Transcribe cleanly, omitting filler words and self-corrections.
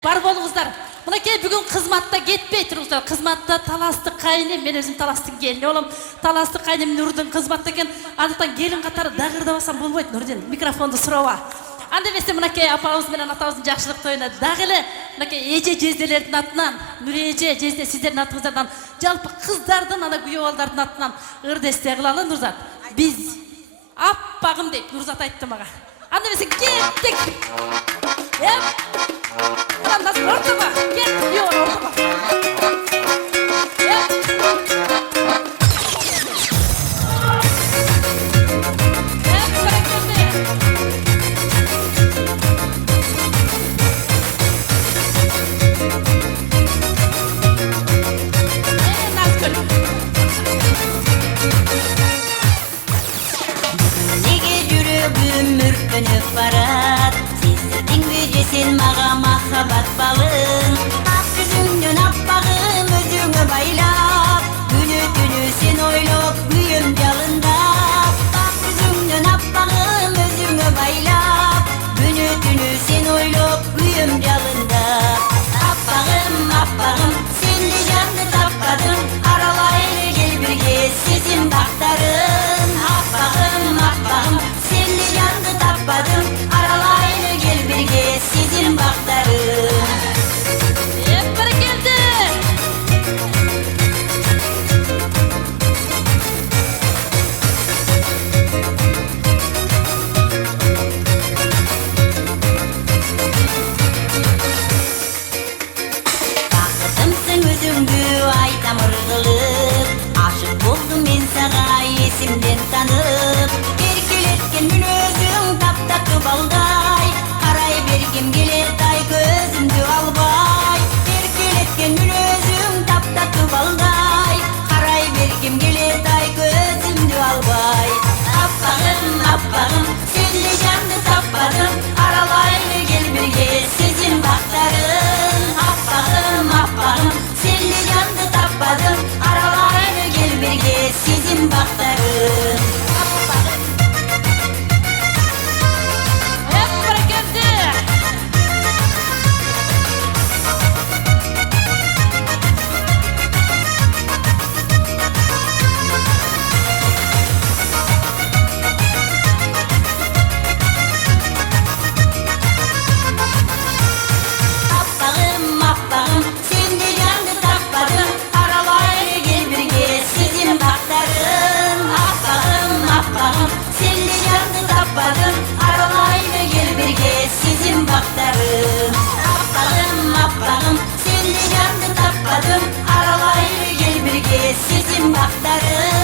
Бар болуңуздар. Мынакей бүгүн кызматта кетпей туруңуздар. Кызматта таластык кайным, мен өзүм таластын келини болом. Таластык кайным Нурдун кызматта экен. Андыктан келин катары дагырдабасам болбойт. Нурдин, микрофонду сураба. Анда эмесе мынакей апабыз менен атабыздын жакшылык тоюна дагы эле мынакей эже жезделердин атынан, Нуреже жезде сиздердин атыңыздардан, жалпы кыздардын ана күйөө балдардын атынан ырдесте кылалы Нурзат. Биз аппагым дейт Нурзат айтты мага. Анда эмесе кеттик. Nasıl ortama? Gel diyor ortama. Sen mağa mahabat balın Ak yüzünden appağım özüngü baylap Günü tünü sen oylop güyüm jalında Ak yüzünden appağım özüngü baylap Günü tünü sen oylop güyüm jalında Appağım appağım sen de canlı tappadın Aralaylı gel birge sizin baktarın Appağım appağım sen de canlı tappadın Aralaylı gel birge sizin baktarım Hep biri geldi. Bakıtımsın özüngü aytam ırgılıp Aşık buldum ben sana esimden tanıp Erkeletken mün özüң tap-tatlı balday Karay bergim geler tay gözümdü albay Erkeletken mün özüң tap-tatlı balday Karay bergim geler tay gözümdü albay Appağım appağım sen de canlı tappadın Aralaylı gel birge sizin baktarın Appağım appağım sen de canlı tappadın Aralaylı gel birge sizin baktarın Hep biri geldi. Appağım appağım sen de canlı tappadın Aralaylı gel birge sizin baktarın Appağım appağım sen de canlı tappadın Aralaylı gel birge sizin baktarın Appağım appağım sen de canlı tappadın Aralaylı gel birge sizin baktarın